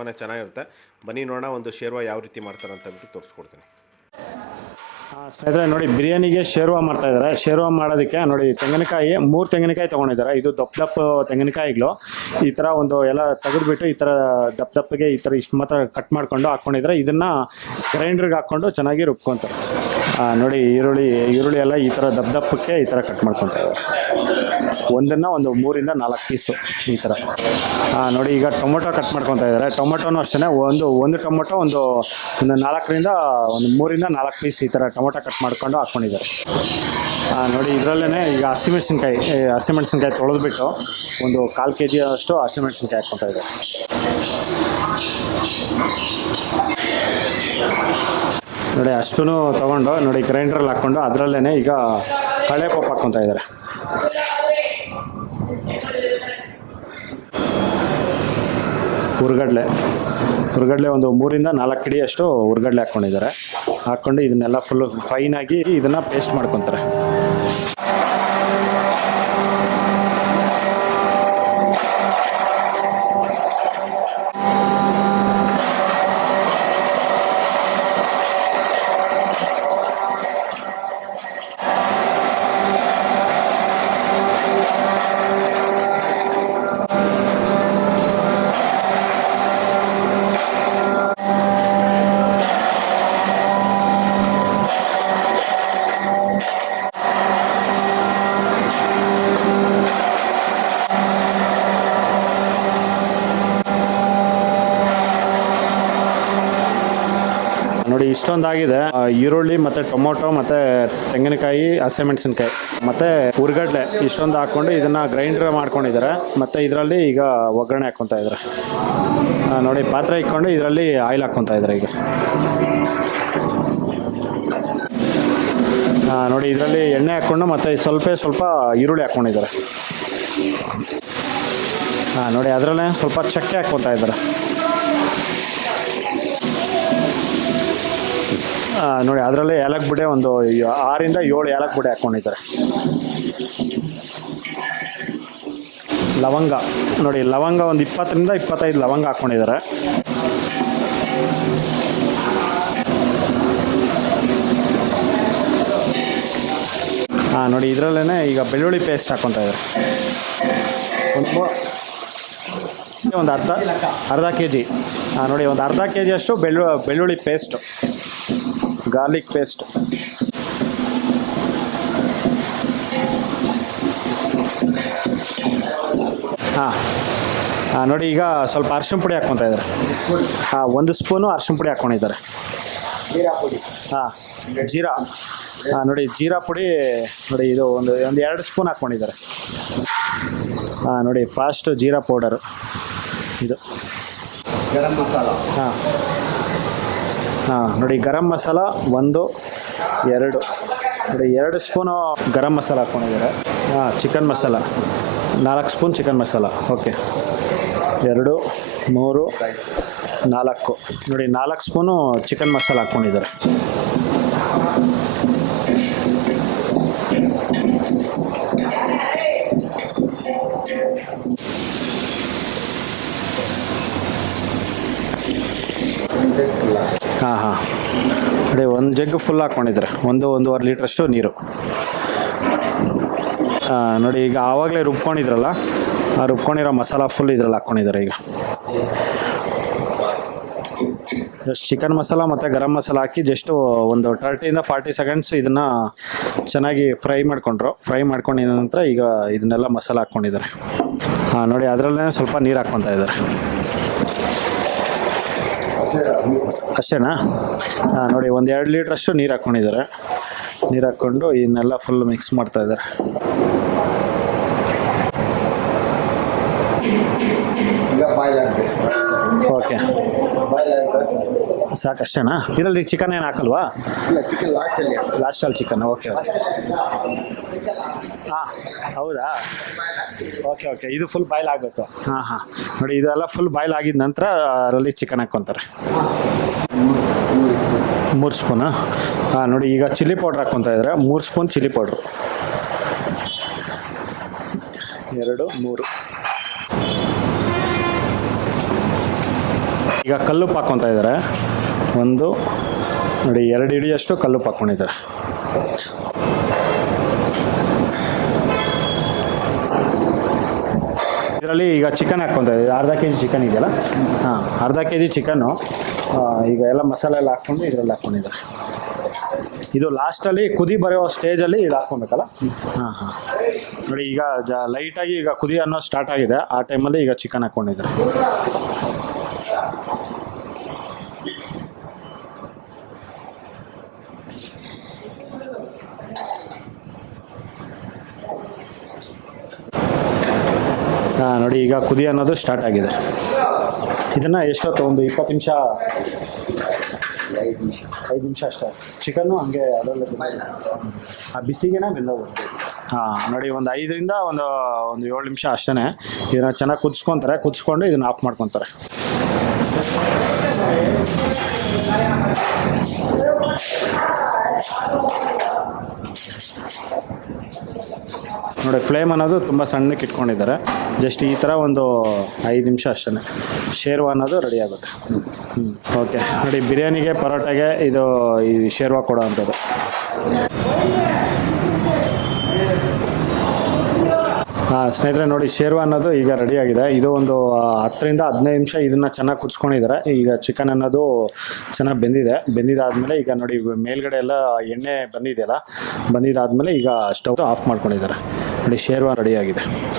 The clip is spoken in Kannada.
ತುಂಬಾ ಚೆನ್ನಾಗಿರುತ್ತೆ. ಬನ್ನಿ ನೋಡೋಣ ಒಂದು ಶೇರ್ವ ಯಾವ ರೀತಿ ಮಾಡ್ತಾರೆ ಅಂತ ಅಂದ್ಬಿಟ್ಟು ತೋರಿಸ್ಕೊಡ್ತೀನಿ. ಸ್ನೇಹಿತರೆ ನೋಡಿ, ಬಿರಿಯಾನಿಗೆ ಶೇರ್ವಾ ಮಾಡ್ತಾ ಇದ್ದಾರೆ. ಶೇರ್ವಾ ಮಾಡೋದಕ್ಕೆ ನೋಡಿ ತೆಂಗಿನಕಾಯಿ 3 ತೆಂಗಿನಕಾಯಿ ತೊಗೊಂಡಿದ್ದಾರೆ. ಇದು ದಪ್ಪ ತೆಂಗಿನಕಾಯಿಗಳು ಈ ಥರ ಒಂದು ಎಲ್ಲ ತೆಗೆದುಬಿಟ್ಟು ಈ ಥರ ದಪ್ಪಗೆ ಈ ಥರ ಇಷ್ಟು ಮಾತ್ರ ಕಟ್ ಮಾಡ್ಕೊಂಡು ಹಾಕ್ಕೊಂಡಿದ್ದಾರೆ. ಇದನ್ನು ಗ್ರೈಂಡ್ರಿಗೆ ಹಾಕ್ಕೊಂಡು ಚೆನ್ನಾಗಿ ರುಬ್ಕೊತಾರೆ. ನೋಡಿ ಈರುಳ್ಳಿ ಎಲ್ಲ ಈ ಥರ ದಪ್ಪಕ್ಕೆ ಈ ಥರ ಕಟ್ ಮಾಡ್ಕೊತಾ ಇದ್ದಾರೆ. ಒಂದನ್ನು ಒಂದು 3 ಇಂದ 4 ಪೀಸು ಈ ಥರ. ನೋಡಿ ಈಗ ಟೊಮೊಟೊ ಕಟ್ ಮಾಡ್ಕೊತಾ ಇದ್ದಾರೆ. ಟೊಮೊಟೊನೂ ಅಷ್ಟೇ ಒಂದು ಟೊಮೊಟೊ ಒಂದು 4 ರಿಂದ 3 ಇಂದ 4 ಪೀಸ್ ಈ ಥರ ಟೊಮೊಟೊ ಕಟ್ ಮಾಡ್ಕೊಂಡು ಹಾಕ್ಕೊಂಡಿದ್ದಾರೆ. ನೋಡಿ ಇದರಲ್ಲೇ ಈಗ ಹಸಿಮೆಣಸಿನ್ಕಾಯಿ ತೊಳೆದ್ಬಿಟ್ಟು ಒಂದು 1/4 kg ಅಷ್ಟು ಹಸಿಮೆಣಸಿನ್ಕಾಯಿ ಹಾಕ್ಕೊತಾ ಇದ್ದಾರೆ. ನೋಡಿ ಅಷ್ಟೂ ತೊಗೊಂಡು ನೋಡಿ ಗ್ರೈಂಡ್ರಲ್ಲಿ ಹಾಕ್ಕೊಂಡು ಅದರಲ್ಲೇ ಈಗ ಕಡಲೆಪಪ್ಪು ಹಾಕ್ಕೊತಾ ಇದ್ದಾರೆ. ಹುರ್ಗಡ್ಲೆ ಒಂದು 3 ಇಂದ 4 ಹಿಡಿ ಅಷ್ಟು ಹುರ್ಗಡ್ಲೆ ಹಾಕ್ಕೊಂಡಿದ್ದಾರೆ. ಹಾಕ್ಕೊಂಡು ಇದನ್ನೆಲ್ಲ ಫುಲ್ಲು ಫೈನಾಗಿ ಇದನ್ನು ಪೇಸ್ಟ್ ಮಾಡ್ಕೊತಾರೆ. ನೋಡಿ ಇಷ್ಟೊಂದಾಗಿದೆ. ಈರುಳ್ಳಿ ಮತ್ತು ಟೊಮೊಟೊ ಮತ್ತು ತೆಂಗಿನಕಾಯಿ, ಹಸಿಮೆಣಸಿನ್ಕಾಯಿ ಮತ್ತು ಹುರ್ಗಡ್ಲೆ ಇಷ್ಟೊಂದು ಹಾಕ್ಕೊಂಡು ಇದನ್ನು ಗ್ರೈಂಡರ್ ಮಾಡ್ಕೊಂಡಿದ್ದಾರೆ. ಮತ್ತು ಇದರಲ್ಲಿ ಈಗ ಒಗ್ಗರಣೆ ಹಾಕ್ಕೊತಾ ಇದ್ದಾರೆ. ನೋಡಿ ಪಾತ್ರೆ ಇಟ್ಕೊಂಡು ಇದರಲ್ಲಿ ಆಯಿಲ್ ಹಾಕ್ಕೊತಾ ಇದ್ದಾರೆ. ಈಗ ನೋಡಿ ಇದರಲ್ಲಿ ಎಣ್ಣೆ ಹಾಕ್ಕೊಂಡು ಮತ್ತು ಸ್ವಲ್ಪ ಈರುಳ್ಳಿ ಹಾಕ್ಕೊಂಡಿದ್ದಾರೆ. ನೋಡಿ ಅದರಲ್ಲೇ ಸ್ವಲ್ಪ ಚಕ್ಕೆ ಹಾಕ್ಕೊತಾ ಇದ್ದಾರೆ. ನೋಡಿ ಅದರಲ್ಲಿ ಏಲಕ್ಕಿ ಬುಡೆ ಒಂದು 6 ಇಂದ 7 ಏಲಕ್ಕಿ ಬುಡೆ ಹಾಕ್ಕೊಂಡಿದ್ದಾರೆ. ಲವಂಗ ನೋಡಿ ಒಂದು 20 ರಿಂದ 25 ಲವಂಗ ಹಾಕ್ಕೊಂಡಿದ್ದಾರೆ. ನೋಡಿ ಇದರಲ್ಲೇ ಈಗ ಬೆಳ್ಳುಳ್ಳಿ ಪೇಸ್ಟ್ ಹಾಕ್ಕೊತಾ ಇದ್ದಾರೆ. ಒಂದು ಅರ್ಧ kg ನೋಡಿ ಒಂದು ಅರ್ಧ kg ಅಷ್ಟು ಬೆಳ್ಳುಳ್ಳಿ ಪೇಸ್ಟ್, ಗಾರ್ಲಿಕ್ ಪೇಸ್ಟ್. ನೋಡಿ ಈಗ ಸ್ವಲ್ಪ ಅರಿಶಿನ ಪುಡಿ ಹಾಕ್ಕೊತಾ ಇದ್ದಾರೆ. 1 ಸ್ಪೂನು ಅರಿಶಿನ ಪುಡಿ ಹಾಕ್ಕೊಂಡಿದ್ದಾರೆ. ಜೀರಾ ನೋಡಿ ಜೀರಾ ಪುಡಿ ನೋಡಿ ಇದು ಒಂದು 2 ಸ್ಪೂನ್ ಹಾಕ್ಕೊಂಡಿದ್ದಾರೆ. ನೋಡಿ ಫಾಸ್ಟ್ ಜೀರಾ ಪೌಡರು ಇದು. ಗರಂ ಮಸಾಲ ನೋಡಿ ಗರಂ ಮಸಾಲ 1 2 ನೋಡಿ 2 ಸ್ಪೂನು ಗರಂ ಮಸಾಲ ಹಾಕ್ಕೊಂಡಿದ್ದಾರೆ. Chicken masala 4 spoon chicken masala. Okay 2 3 4 ನೋಡಿ 4 ಸ್ಪೂನು ಚಿಕನ್ ಮಸಾಲ ಹಾಕ್ಕೊಂಡಿದ್ದಾರೆ. ನೋಡಿ 1 ಜಗ್ ಫುಲ್ ಹಾಕ್ಕೊಂಡಿದ್ದಾರೆ. 1-1.5 ಲೀಟ್ರಷ್ಟು ನೀರು. ನೋಡಿ ಈಗ ಆವಾಗಲೇ ರುಬ್ಕೊಂಡಿದ್ರಲ್ಲ, ರುಬ್ಕೊಂಡಿರೋ ಮಸಾಲ ಫುಲ್ ಇದ್ರಲ್ಲಿ ಹಾಕ್ಕೊಂಡಿದ್ದಾರೆ. ಈಗ ಜಸ್ಟ್ ಚಿಕನ್ ಮಸಾಲ ಮತ್ತು ಗರಂ ಮಸಾಲ ಹಾಕಿ ಜಸ್ಟ್ ಒಂದು 30 ಇಂದ 40 ಸೆಕೆಂಡ್ಸ್ ಇದನ್ನು ಚೆನ್ನಾಗಿ ಫ್ರೈ ಮಾಡ್ಕೊಂಡಿದ ನಂತರ ಈಗ ಇದನ್ನೆಲ್ಲ ಮಸಾಲ ಹಾಕ್ಕೊಂಡಿದ್ದಾರೆ. ನೋಡಿ ಅದರಲ್ಲೇ ಸ್ವಲ್ಪ ನೀರು ಹಾಕ್ಕೊತಾ ಇದ್ದಾರೆ. ಅಷ್ಟೇನಾ? ನೋಡಿ 1-2 ಲೀಟ್ರಷ್ಟು ನೀರು ಹಾಕ್ಕೊಂಡಿದ್ದಾರೆ. ನೀರು ಹಾಕ್ಕೊಂಡು ಇದನ್ನೆಲ್ಲ ಫುಲ್ ಮಿಕ್ಸ್ ಮಾಡ್ತಾ ಇದ್ದಾರೆ. ಓಕೆ ಸಾಕಷ್ಟೇನಾ? ಇದರಲ್ಲಿ ಚಿಕನ್ ಏನು ಹಾಕಲ್ವಾ? ಲಾಸ್ಟಲ್ಲಿ ಚಿಕನ್. ಓಕೆ ಹೌದಾ? ಓಕೆ ಇದು ಫುಲ್ ಬಾಯ್ಲ್ ಆಗಬೇಕು. ನೋಡಿ ಇದೆಲ್ಲ ಫುಲ್ ಬಾಯ್ಲ್ ಆಗಿದ ನಂತರ ಅದರಲ್ಲಿ ಚಿಕನ್ ಹಾಕ್ಕೊತಾರೆ. 3 ಸ್ಪೂನಾ? ನೋಡಿ ಈಗ ಚಿಲ್ಲಿ ಪೌಡ್ರ್ ಹಾಕ್ಕೊತಾ ಇದ್ದಾರೆ. 3 ಸ್ಪೂನ್ ಚಿಲ್ಲಿ ಪೌಡ್ರು. 2 3 ಈಗ ಕಲ್ಲುಪ್ಪು ಹಾಕ್ಕೊತಾ ಇದ್ದಾರೆ. ಒಂದು ನೋಡಿ 2 ಹಿಡಿಯಷ್ಟು ಕಲ್ಲುಪ್ಪು ಹಾಕ್ಕೊಂಡಿದ್ದಾರೆ. ಇದರಲ್ಲಿ ಈಗ ಚಿಕನ್ ಹಾಕ್ಕೊತಾ ಇದ್ದೀವಿ. ಅರ್ಧ ಕೆ ಜಿ ಚಿಕನ್ ಇದೆಯಲ್ಲ, ಹಾಂ, ಅರ್ಧ ಕೆ ಜಿ ಚಿಕನ್ನು ಈಗ ಎಲ್ಲ ಮಸಾಲೆ ಎಲ್ಲ ಹಾಕ್ಕೊಂಡು ಇದರಲ್ಲಿ ಹಾಕ್ಕೊಂಡಿದ್ದಾರೆ. ಇದು ಲಾಸ್ಟಲ್ಲಿ ಕುದಿ ಬರೋ ಸ್ಟೇಜಲ್ಲಿ ಇದು ಹಾಕ್ಕೊಬೇಕಲ್ಲ. ಹಾಂ ನೋಡಿ, ಈಗ ಲೈಟಾಗಿ ಈಗ ಕುದಿ ಅನ್ನೋ ಸ್ಟಾರ್ಟ್ ಆಗಿದೆ. ಆ ಟೈಮಲ್ಲಿ ಈಗ ಚಿಕನ್ ಹಾಕ್ಕೊಂಡಿದ್ದಾರೆ. ಹಾಂ ನೋಡಿ, ಈಗ ಕುದಿ ಅನ್ನೋದು ಸ್ಟಾರ್ಟ್ ಆಗಿದೆ. ಇದನ್ನು ಎಷ್ಟೊತ್ತು, ಒಂದು 20 ನಿಮಿಷ, 5 ನಿಮಿಷ ಅಷ್ಟೇ. ಚಿಕನ್ನು ಹಂಗೆ ಅದರಲ್ಲಿ ಆ ಬಿಸಿಗೆನೇ ಬೆಂದೋಗುತ್ತೆ. ಹಾಂ ನೋಡಿ, ಒಂದು 5ರಿಂದ ಒಂದು 7 ನಿಮಿಷ ಅಷ್ಟೇ. ಇದನ್ನು ಚೆನ್ನಾಗಿ ಕುದಿಸ್ಕೊತಾರೆ. ಕುದಿಸ್ಕೊಂಡು ಇದನ್ನು ಆಫ್ ಮಾಡ್ಕೊತಾರೆ. ನೋಡಿ, ಫ್ಲೇಮ್ ಅನ್ನೋದು ತುಂಬ ಸಣ್ಣಕ್ಕೆ ಇಟ್ಕೊಂಡಿದ್ದಾರೆ. ಜಸ್ಟ್ ಈ ಥರ ಒಂದು 5 ನಿಮಿಷ ಅಷ್ಟೇ ಶೇರ್ವಾ ಅನ್ನೋದು ರೆಡಿ ಆಗುತ್ತೆ. ಓಕೆ ನೋಡಿ, ಬಿರಿಯಾನಿಗೆ ಪರೋಟಾಗೆ ಇದು ಈ ಶೇರ್ವಾ ಕೊಡೋ ಅಂಥದ್ದು. ಸ್ನೇಹಿತರೆ ನೋಡಿ, ಶೇರ್ವಾ ಅನ್ನೋದು ಈಗ ರೆಡಿ ಆಗಿದೆ. ಇದು ಒಂದು 10ರಿಂದ 15 ನಿಮಿಷ ಇದನ್ನು ಚೆನ್ನಾಗಿ ಕುದಿಸ್ಕೊಂಡಿದ್ದಾರೆ. ಈಗ ಚಿಕನ್ ಅನ್ನೋದು ಚೆನ್ನಾಗಿ ಬೆಂದಿದ್ದಾದಮೇಲೆ ಈಗ ನೋಡಿ, ಮೇಲ್ಗಡೆ ಎಲ್ಲ ಎಣ್ಣೆ ಬಂದಿದೆಯಲ್ಲ, ಬಂದಿದ್ದಾದಮೇಲೆ ಈಗ ಸ್ಟವ್ ಆಫ್ ಮಾಡ್ಕೊಂಡಿದ್ದಾರೆ. ನೋಡಿ, ಶೇರ್ವಾ ರೆಡಿ ಆಗಿದೆ.